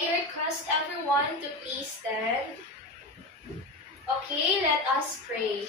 I request everyone to please stand. Okay, let us pray.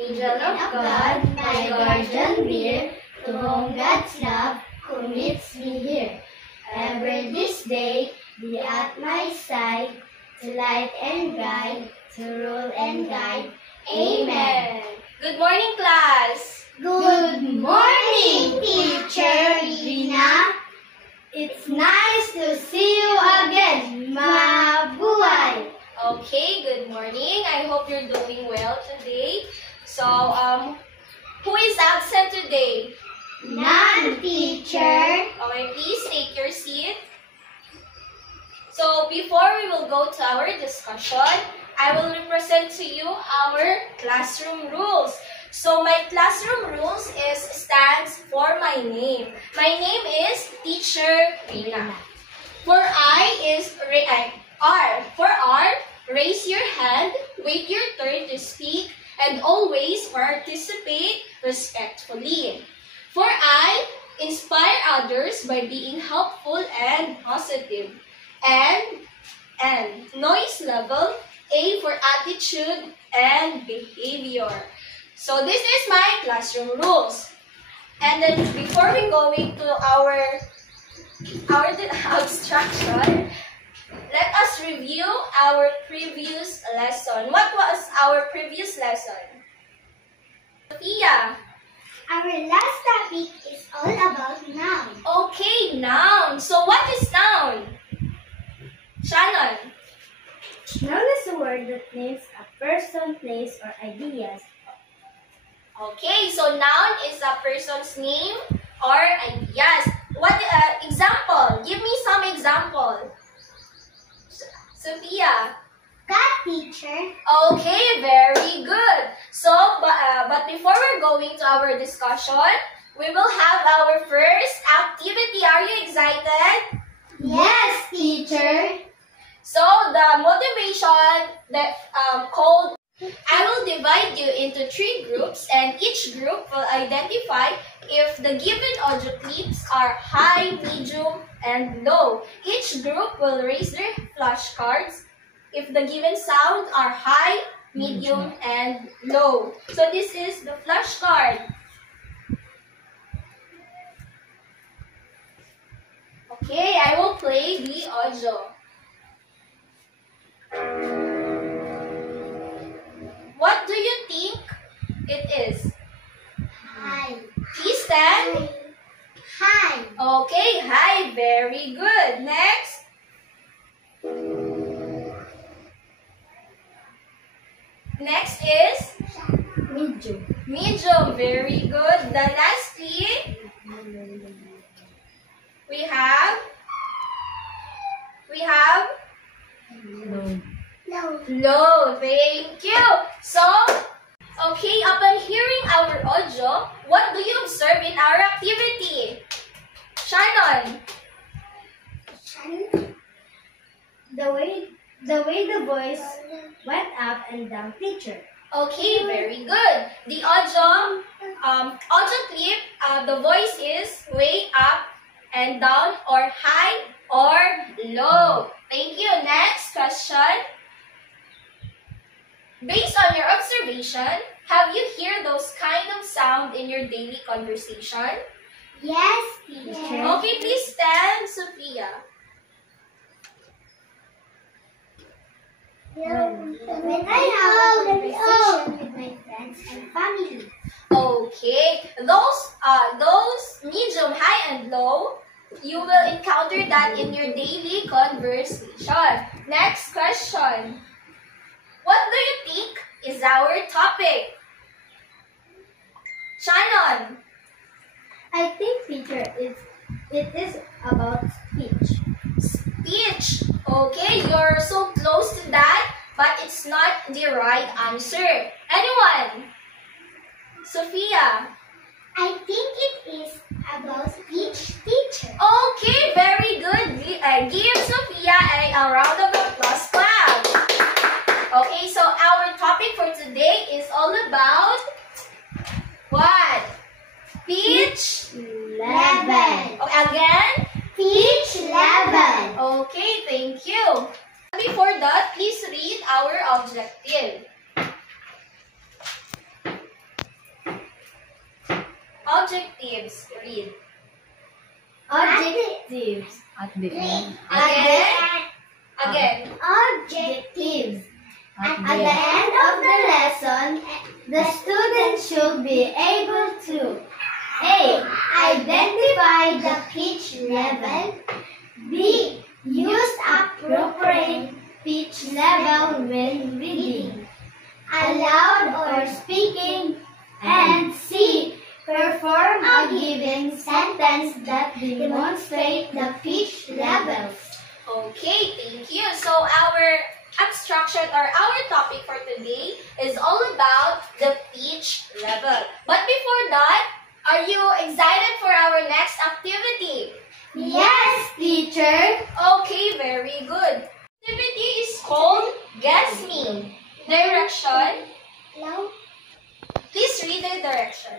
Angel of God, my guardian dear, to whom God's love commits me here. Ever this day, be at my side, to light and guide, to rule and guide. Amen. Good morning, class. Good morning, Teacher Rina. It's nice to see you again, mabuhay. Okay, good morning. I hope you're doing well today. So, who is absent today? None, Teacher. Okay, please take your seat. So, before we will go to our discussion, I will represent to you our classroom rules. So, my classroom rules stands for my name. My name is Teacher Rina. For R. For R, raise your hand, wait your turn to speak, and always participate respectfully. For I, inspire others by being helpful and positive. And noise level, A for attitude and behavior. So this is my classroom rules. And then before we go into our abstraction, let us review our previous lesson. What was our previous lesson? Sophia. Our last topic is all about noun. Okay, noun. So what is noun? Shannon. Noun is a word that names a person, place, or ideas. Okay, so noun is a person's name or ideas. What example? Give me some example. Sophia. Cat, Teacher. Okay, very good. So, but before we're going to our discussion, we will have our first activity. Are you excited? Yes, Teacher. So, the motivation that called, I will divide you into 3 groups, and each group will identify if the given audio clips are high, medium, and low. Each group will raise their flashcards if the given sounds are high, medium, and low. So this is the flashcard. Okay, I will play the audio. What do you think it is? Hi. Please stand. Hi. Okay, hi. Very good. Next. Next is Medium. medium. Very good. Then lastly, we have No. low. Thank you. So, okay, upon hearing our audio, what do you observe in our activity? Shannon. The way the voice went up and down, Teacher. Okay, very good. The audio clip, the voice is way up and down, or high or low. Thank you. Next question. Based on your observation, have you heard those kind of sound in your daily conversation? Yes, Teacher. Okay, please stand, Sophia. When I have a conversation with my friends and family. Okay, those medium, high, and low, you will encounter that in your daily conversation. Next question. What do you think is our topic? Shannon. I think, Teacher, it is about speech. Speech. Okay, you're so close to that, but it's not the right answer. Anyone? Sophia. I think it is about speech, Teacher. Okay, very good. Give Sophia a round of applause, clap. Okay, so our topic for today is all about what? Speech level. Okay, again, Pitch level. Okay, thank you. Before that, please read our objective. Objectives, read. Objectives. At the end. Again. Objectives. At At the the end. end of the lesson, the student should be able to A. Identify the pitch level. B. Use appropriate pitch level when reading, aloud or speaking. And C. Perform a given sentence that demonstrate the pitch levels. Okay, thank you. So our abstraction or our topic for today is all about the pitch level. But before that, are you excited for our next activity? Yes, teacher. Okay, very good. Activity is called Guess Me. Direction. No. Please read the direction.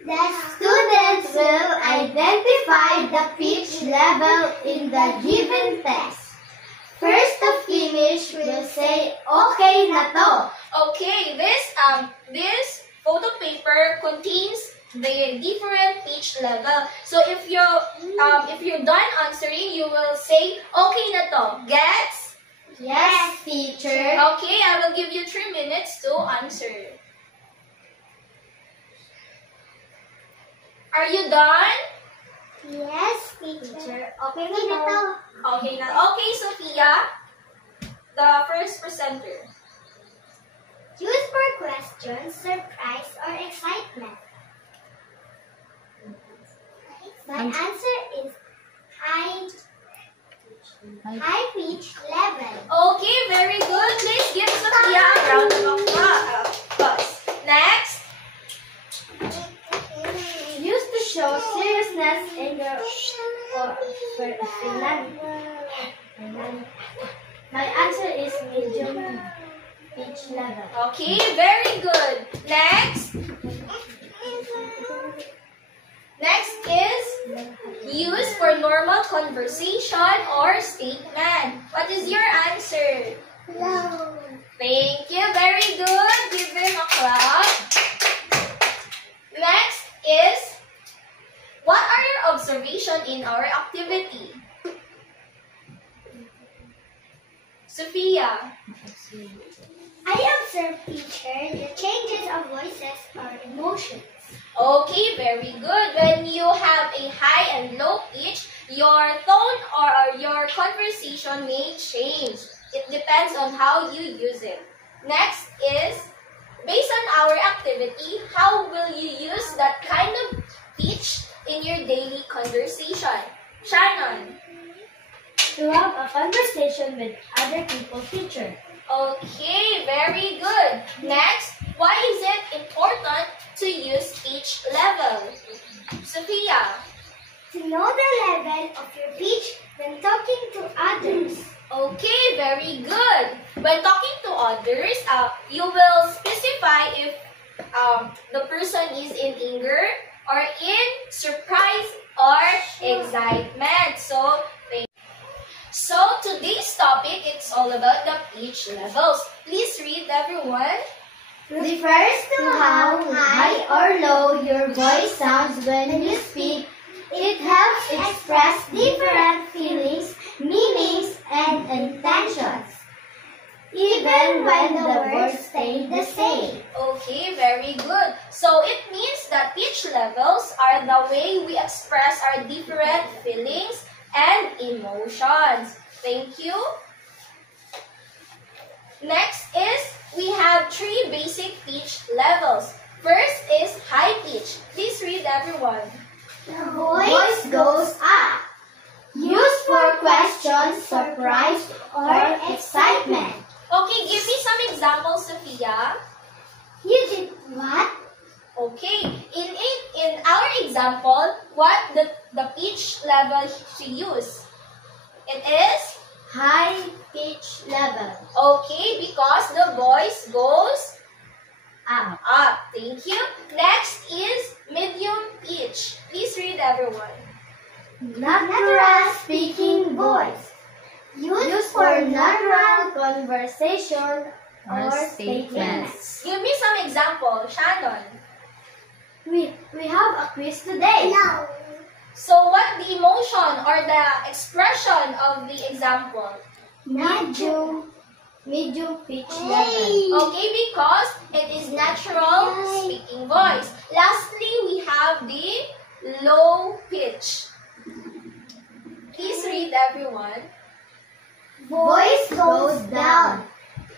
The students will identify the pitch level in the given text. First to finish will say, okay na to. Okay, this photo paper contains the different pitch level. So if you're done answering, you will say, okay na to. Gets? Yes, teacher. Okay, I will give you 3 minutes to answer. Are you done? Yes, teacher. Okay na to. Okay na. Okay, Sophia, the first presenter. Choose for questions, surprise, or excitement. My answer is high pitch level. Okay, very good. Please give Sophia a round of applause. Next. Used to show seriousness in your personality. My answer is medium pitch level. Okay, very good. Next. Next is used for normal conversation or statement. What is your answer? Low. Thank you. Very good. Give him a clap. Next is, what are your observations in our activity? Sophia. I observe, teacher, the changes of voices or emotions. Okay, very good. When you have a high and low pitch, your tone or your conversation may change. It depends on how you use it. Next is, based on our activity, how will you use that kind of pitch in your daily conversation? Shannon. To have a conversation with other people, teacher. Okay, very good. Next, why is it important to use pitch level? Sophia. To know the level of your pitch when talking to others. Okay, very good. When talking to others, you will specify if the person is in anger or in surprise or excitement. So today's topic, it's all about the pitch levels. Please read, everyone. Refers to how high or low your voice sounds when you speak. It helps express different feelings, meanings, and intentions, even when the words stay the same. Okay, very good. So it means that pitch levels are the way we express our different feelings and emotions. Thank you. Next is, we have 3 basic pitch levels. First is high pitch. Please read, everyone. The voice goes up. Used for questions, surprise, or excitement. Okay, give me some examples, Sophia. You did what? Okay, in our example, what the pitch level she used? It is High pitch level. okay because the voice goes Up. up. Thank you. Next is medium pitch. Please read, everyone. Natural for normal conversation or statements. Give me some example, Shannon. We have a quiz today. No. So what the emotion or the expression of the example? Medium pitch level. Okay, because it is natural speaking voice. Lastly, we have the low pitch. Please read, everyone. Voice goes down.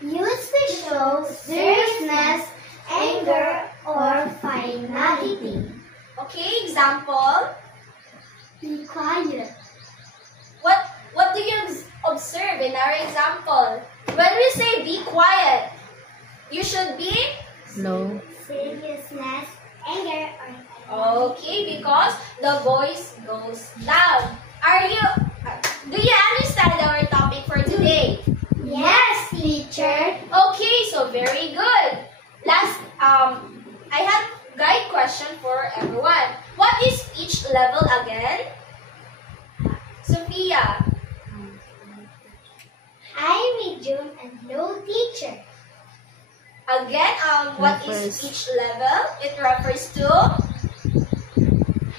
Used to show seriousness, anger, or finality. Okay, example. Be quiet. What do you observe in our example? When we say be quiet, you should be Low. Seriousness, anger, or finality. okay because the voice goes down. Do you understand our topic for today? Yes, teacher. Okay, so very good. Last, I have guide question for everyone. What is speech level again? Sophia. High, medium, and low, teacher. Again, what is Refers. speech level? It refers to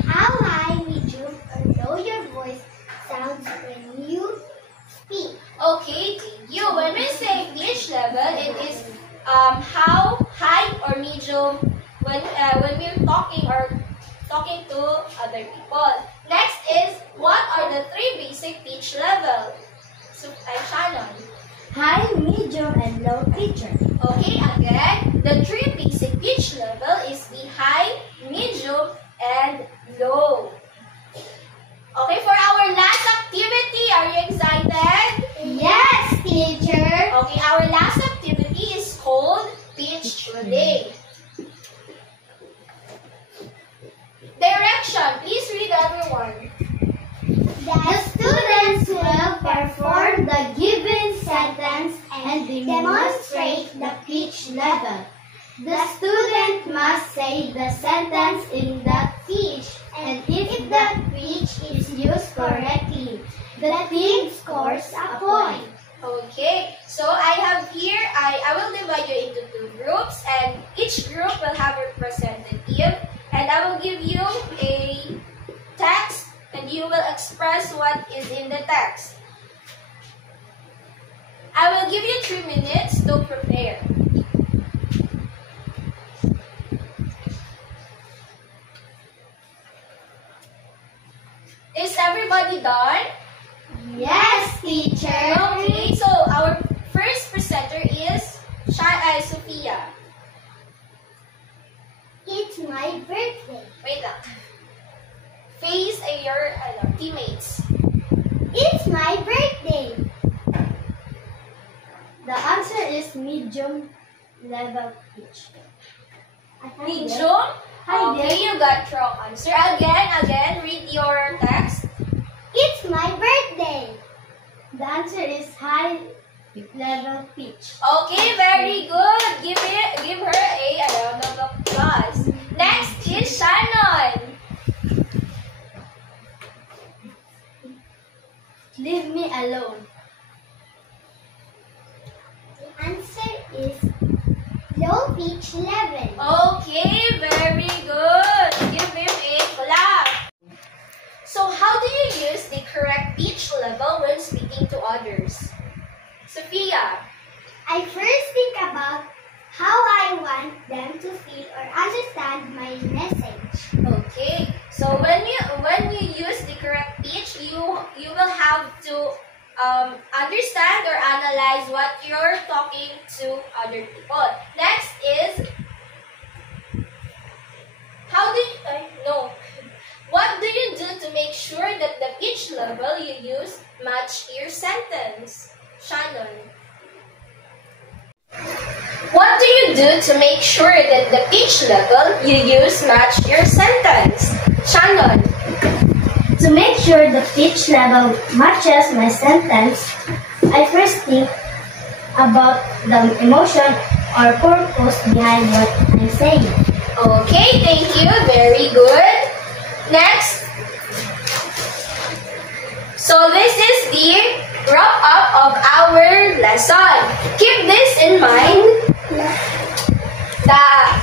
How high, medium, or low your voice sounds when you speak. okay. Thank you. When we say speech level, it is how high or medium when we're talking or talking to other people. Next is what are the three basic pitch level? So, Shannon. High, medium, and low, teacher. Okay, again, the three basic pitch level is the high, medium, and low. Okay, for our last activity, are you excited? Yes, teacher. Okay, our last activity is called Pitch Today. Direction, please read everyone. The students will perform the given sentence and demonstrate the pitch level. The student must say the sentence in that pitch, and if that pitch is used correctly, the team scores a point. Okay, so I have here, I will divide you into two groups, and each group will have a representative, and I will give you a text, and you will express what is in the text. I will give you 3 minutes to prepare. Is everybody done? Yes, teacher. Okay, so our first presenter is Sophia. It's my birthday. Wait lang. Face your teammates. It's my birthday. The answer is medium level pitch. Medium? Hi Okay, there. you got wrong answer. Again, read your text. It's my birthday. The answer is high level pitch. Okay, very good. Give her a round of applause. Next is Shannon. Leave me alone. The answer is low pitch level. Okay, very good. Give him a clap. So how do you use the correct pitch level when speaking to others? Sophia. I first think about how I want them to feel or understand my message. Okay. So when you use the correct pitch, you will have to understand or analyze what you're talking to other people. Next is what do you do to make sure that the pitch level you use match your sentence? Shannon. What do you do to make sure that the pitch level you use match your sentence? Shannon. To make sure the pitch level matches my sentence, I first think about the emotion or purpose behind what I'm saying. Okay, thank you. Very good. Next. So this is the wrap up of in mind that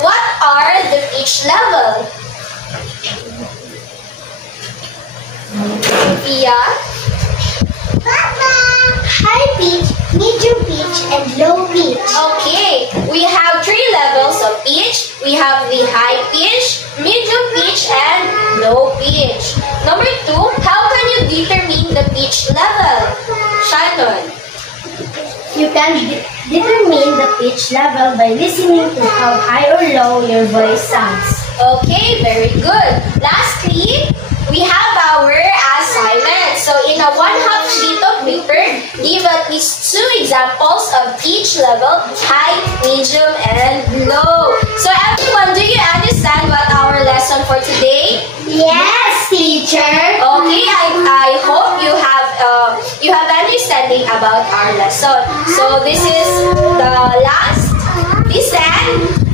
what are the pitch level? Sophia? High pitch, medium pitch, and low pitch. Okay, we have 3 levels of pitch. We have the high pitch, medium pitch, and low pitch. Number 2, how can you determine the pitch level? Shannon? You can determine the pitch level by listening to how high or low your voice sounds. Okay, very good. Lastly, we have our assignment. So in a 1/2 sheet of paper, give at least 2 examples of pitch level, high, medium, and low. So everyone, do you understand what our lesson for today? Yes, teacher. Okay, I hope you have understanding about our lesson. So this is the last. Listen.